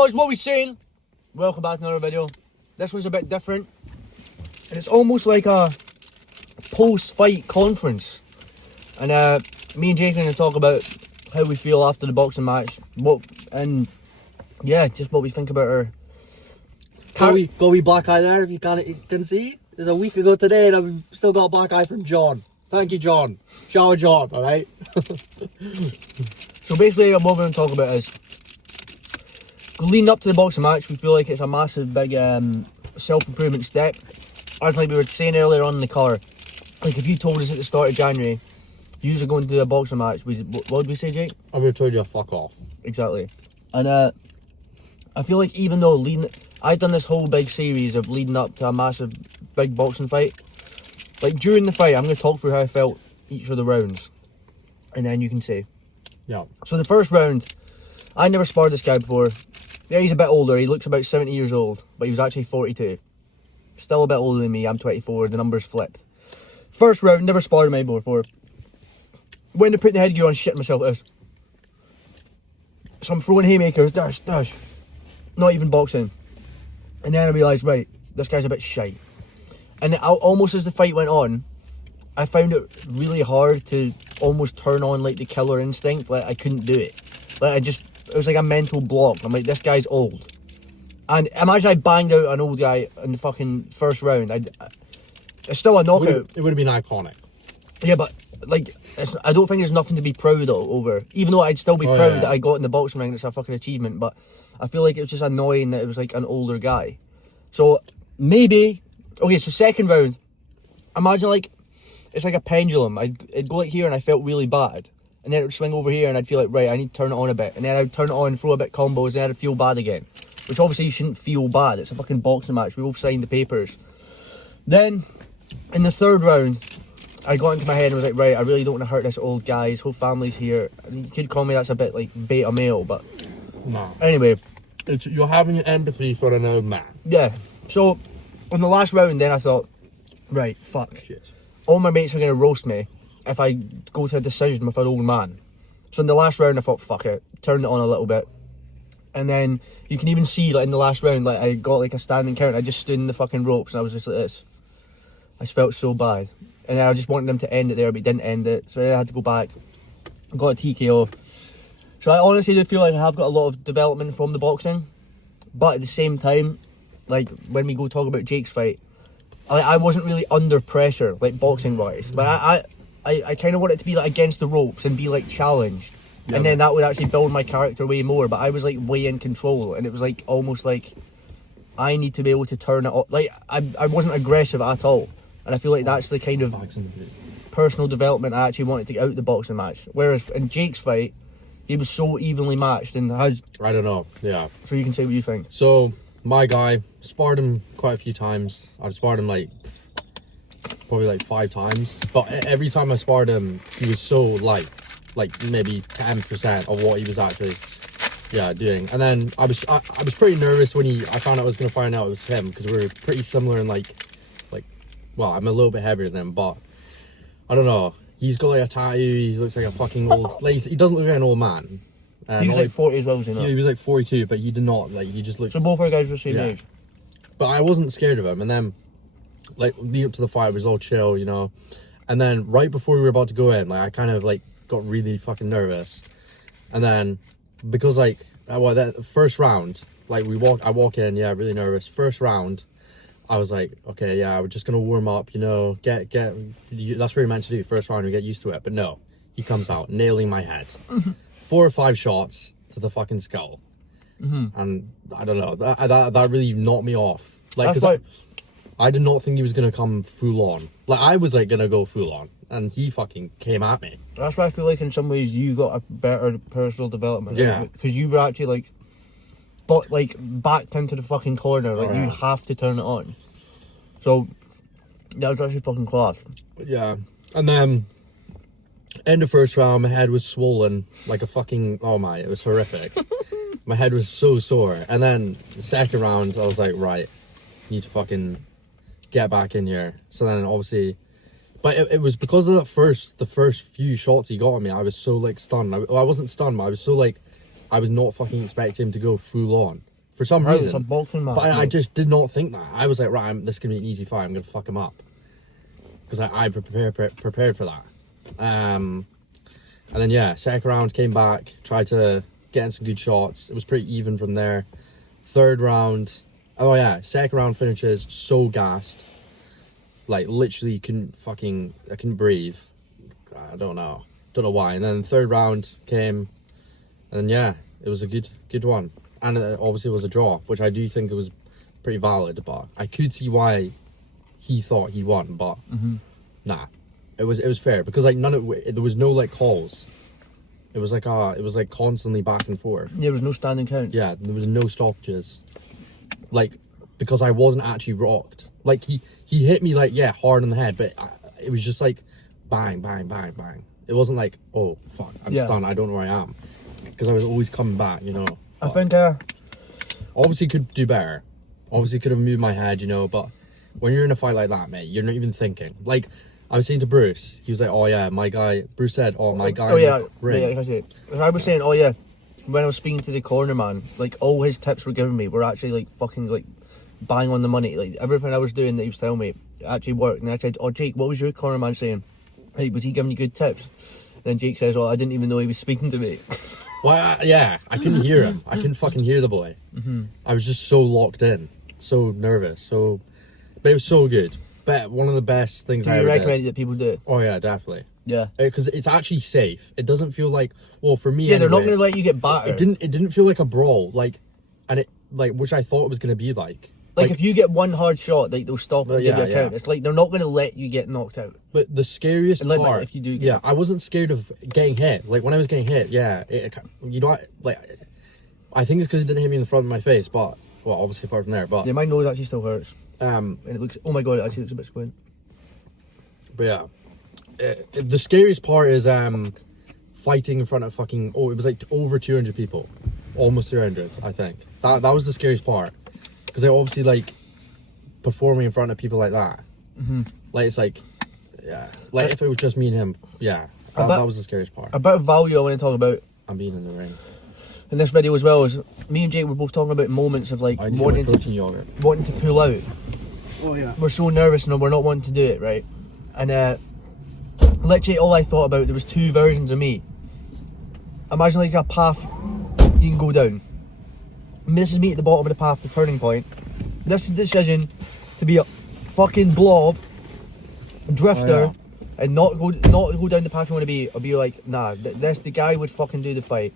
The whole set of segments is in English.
boys, what we saying? Welcome back to another video. This one's a bit different. And it's almost like a post-fight conference. And me and Jake are going to talk about how we feel after the boxing match. Just what we think about our... Go wee black eye there if you can see. There's a week ago today and I've still got a black eye from John. Thank you, John. Shower John, alright? So basically what we're going to talk about is, leading up to the boxing match, we feel like it's a massive big self-improvement step. As like we were saying earlier on in the car, like if you told us at the start of January, you were going to do a boxing match, what would we say, Jake? I would have told you to fuck off. Exactly. And I feel like even though I've done this whole big series of leading up to a massive big boxing fight, like during the fight, I'm going to talk through how I felt each of the rounds. And then you can say. Yeah. So the first round, I never sparred this guy before. Yeah, he's a bit older. He looks about 70 years old, but he was actually 42. Still a bit older than me. I'm 24. The numbers flipped. First round, never sparred him before. Went to put the headgear on, shit myself at this. So I'm throwing haymakers, dash. Not even boxing. And then I realised, right, this guy's a bit shite. And almost as the fight went on, I found it really hard to almost turn on like the killer instinct. Like I couldn't do it. Like it was like a mental block. I'm like, this guy's old. And imagine I banged out an old guy in the fucking first round. It's still a knockout. It would have been iconic. Yeah, but like, I don't think there's nothing to be proud over. Even though I'd still be proud that I got in the boxing ring, it's a fucking achievement. But I feel like it was just annoying that it was like an older guy. So maybe, okay, so second round, imagine like, it's like a pendulum. It'd go like here and I felt really bad. And then it would swing over here and I'd feel like, right, I need to turn it on a bit. And then I'd turn it on, throw a bit combos, and then I'd feel bad again. Which obviously you shouldn't feel bad. It's a fucking boxing match. We both signed the papers. Then, in the third round, I got into my head and was like, right, I really don't want to hurt this old guy. His whole family's here. I mean, you could call me that's a bit like beta male, but... No. Anyway. You're having empathy for an old man. Yeah. So, on the last round then I thought, right, fuck. Shit. All my mates are going to roast me if I go to a decision with an old man. So in the last round I thought, fuck it, turned it on a little bit. And then you can even see like in the last round, like I got like a standing count. I just stood in the fucking ropes and I was just like this. I just felt so bad. And then I just wanted them to end it there, but he didn't end it. So I had to go back. Got a TKO. So I honestly do feel like I have got a lot of development from the boxing. But at the same time, like when we go talk about Jake's fight, I wasn't really under pressure, like boxing wise. Like I kind of want it to be like against the ropes and be like challenged. Yeah, and then that would actually build my character way more. But I was like way in control, and it was like almost like I need to be able to turn it off. Like I wasn't aggressive at all, and I feel like that's the kind of personal development I actually wanted to get out of the boxing match. Whereas in Jake's fight, he was so evenly matched and has. I don't know. Yeah. So you can say what you think. So my guy, sparred him quite a few times. I've sparred him like probably like 5 times, but every time I sparred him he was so light, like maybe 10% of what he was actually doing. And then I was pretty nervous when I found out I was going to find out it was him, because we were pretty similar in like well, I'm a little bit heavier than him, but I don't know, he's got like a tattoo, he looks like a fucking old like, he doesn't look like an old man. He was like 40 as well, was he not? Yeah, he was like 42, but he did not, like, he just looked... So both our guys were the same age? But I wasn't scared of him, and then, like, leading up to the fight, it was all chill, you know? And then, right before we were about to go in, like, I kind of, like, got really fucking nervous. And then, because, like, that first round, like, I walk in, really nervous. First round, I was like, okay, we're just gonna warm up, you know, that's what you're meant to do, first round, we get used to it. But no, he comes out, nailing my head. 4 or 5 shots to the fucking skull. And I don't know, that really knocked me off. Like, because I did not think he was going to come full on. Like, I was like going to go full on, and he fucking came at me. That's why I feel like in some ways you got a better personal development. Yeah. Because you were actually backed into the fucking corner. Like, you have to turn it on. So, that was actually fucking class. Yeah. And then, end of first round, my head was swollen like a fucking, it was horrific. My head was so sore. And then the second round, I was like, right, need to fucking get back in here. So then obviously, but it was because of the first few shots he got on me, I was so like stunned. I wasn't stunned, but I was so like, I was not fucking expecting him to go full on. for some Right, it's reason. a boxing match. But I just did not think that. I was like, right, this is gonna be an easy fight. I'm gonna fuck him up because I prepared for that. And then yeah, second round came back, tried to get in some good shots. It was pretty even from there. Third round, oh yeah, second round finishes so gassed, like literally I couldn't breathe. I don't know why. And then the third round came, and then yeah, it was a good one. And it obviously was a draw, which I do think it was pretty valid, but I could see why he thought he won, but nah, it was fair because like there was no like calls. It was like constantly back and forth. There was no standing counts. Yeah, there was no stoppages. Like because I wasn't actually rocked. Like he hit me like hard on the head, but it was just like bang, bang, bang, bang. It wasn't like, oh fuck, I'm stunned. I don't know where I am, because I was always coming back, you know. I think obviously could do better. Obviously could have moved my head, you know. But when you're in a fight like that, mate, you're not even thinking. Like I was saying to Bruce, he was like, oh yeah, my guy. Bruce said, oh my guy. Oh yeah, ring. I was saying, oh yeah, when I was speaking to the corner man, like all his tips were giving me were actually like fucking like bang on the money. Like everything I was doing that he was telling me actually worked. And I said, oh Jake, what was your corner man saying? Like, was he giving you good tips? Then Jake says, oh, I didn't even know he was speaking to me. Well, yeah, I couldn't hear him. I couldn't fucking hear the boy. I was just so locked in, so nervous. But it was so good. But one of the best things Do I you ever recommend did. that people do it? Oh yeah, definitely. Yeah. Because it's actually safe. It doesn't feel like, well, for me. Yeah, they're not anyway, going to let you get battered. It didn't feel like a brawl, which I thought it was going to be like. Like if you get one hard shot, like they'll stop and give you a yeah. count. It's like they're not going to let you get knocked out. But the scariest Like, part, if you do yeah, I wasn't scared of getting hit. Like when I was getting hit, yeah, you know, like I think it's because it didn't hit me in the front of my face, but well, obviously apart from there, but Yeah, my nose actually still hurts. and it looks, oh my god, it actually looks a bit squint. but yeah, the scariest part is fighting in front of fucking it was like over 200 people, almost 300, I think. That was the scariest part, because they're obviously like performing in front of people like that. Like it's like, yeah, like if it was just me and him, yeah, that was the scariest part. A bit of value I want to talk about I'm being in the ring. in this video as well is me and Jake were both talking about moments of like I need to wanting get my protein yogurt. wanting to pull out. Oh yeah. We're so nervous and we're not wanting to do it, right? And literally all I thought about, there was two versions of me. Imagine like a path you can go down. And this is me at the bottom of the path, the turning point. This is the decision to be a fucking blob, drifter, and not go down the path you want to be, or be like, nah, the guy would fucking do the fight.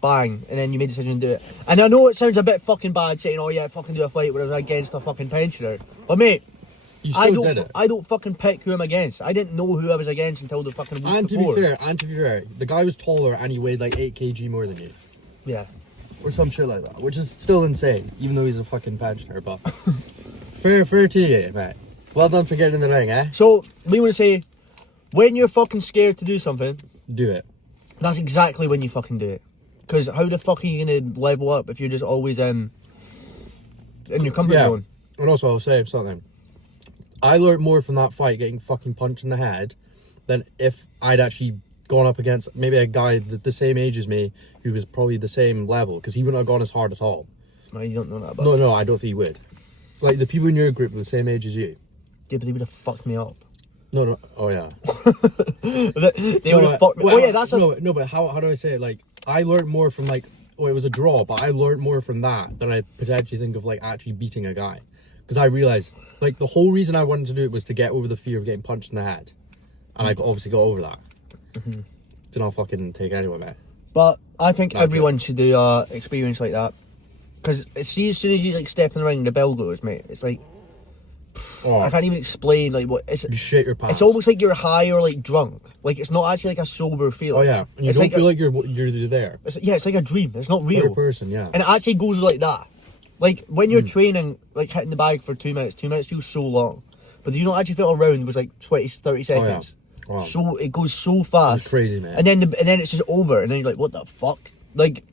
Bang, and then you made a decision to do it. And I know it sounds a bit fucking bad saying, oh yeah, fucking do a fight where I was against a fucking pensioner. But mate, You still did it. I don't fucking pick who I'm against. I didn't know who I was against until the fucking week And to before. be fair, the guy was taller and he weighed like 8 kg more than you. Yeah. Or some shit like that, which is still insane, even though he's a fucking pensioner, but fair to you, mate. Well done for getting in the ring, eh? So, we want to say, when you're fucking scared to do something, Do it. that's exactly when you fucking do it. Because how the fuck are you going to level up if you're just always in your comfort zone? And also, I'll say something. I learned more from that fight getting fucking punched in the head than if I'd actually gone up against maybe a guy the same age as me who was probably the same level, because he wouldn't have gone as hard at all. No, you don't know that about No, I don't think he would. Like the people in your group were the same age as you. Yeah, but they would have fucked me up. No, oh yeah. They would have fucked me. Well, Oh yeah, that's no, but how do I say it? Like I learned more from like, it was a draw, but I learned more from that than I potentially think of like actually beating a guy, because I realized like the whole reason I wanted to do it was to get over the fear of getting punched in the head, and I obviously got over that. Did not fucking take anyone, mate. But I think Not everyone should do a experience like that. Because see, as soon as you like step in the ring, the bell goes, mate. It's like Oh, I can't even explain like what it's. you shit your pants. It's almost like you're high or like drunk. Like it's not actually like a sober feeling. Oh yeah, and you It's don't like feel like you're there. it's like a dream. It's not real. Third person, yeah. And it actually goes like that. Like when you're training, like hitting the bag for 2 minutes. 2 minutes feels so long, but you don't actually feel a round was like 20, 30 seconds. Wow. So it goes so fast. It's crazy, man. And then it's just over, and then you're like, what the fuck? Like,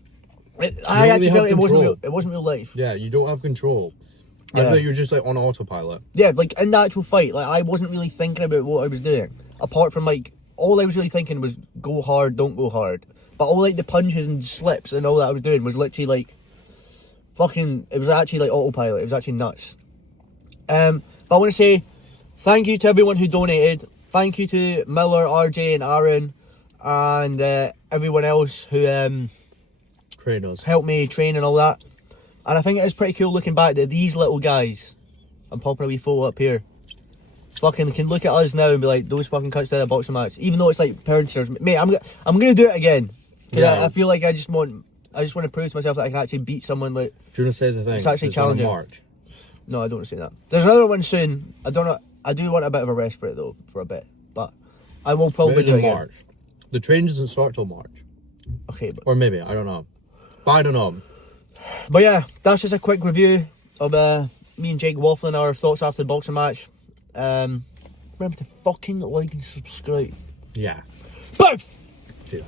I actually have felt it wasn't control. real. It wasn't real life. Yeah, you don't have control. I Yeah. feel like you're just like on autopilot. Yeah, like in the actual fight, like I wasn't really thinking about what I was doing. Apart from like, all I was really thinking was go hard, don't go hard. But all like the punches and slips and all that I was doing was literally like fucking, it was actually like autopilot. It was actually nuts. But I want to say thank you to everyone who donated. Thank you to Miller, RJ, and Aaron, and everyone else who Trained us. helped me train and all that. And I think it is pretty cool looking back that these little guys, I'm popping a wee photo up here, fucking can look at us now and be like, those fucking cunts did a boxing match. Even though it's like parents, mate, I'm gonna do it again. Cause Yeah. I feel like I just want to prove to myself that I can actually beat someone. Like, Do you want to say the thing? It's actually There's one in challenging. March. no, I don't want to say that. There's another one soon. I don't know. I do want a bit of a rest for it though, for a bit. But I will probably Maybe do it in again. March. The train doesn't start till March. Okay, but Or maybe, I don't know. But I don't know. yeah, that's just a quick review of me and Jake waffling our thoughts after the boxing match. Remember to fucking like and subscribe. Yeah. Both! Dude.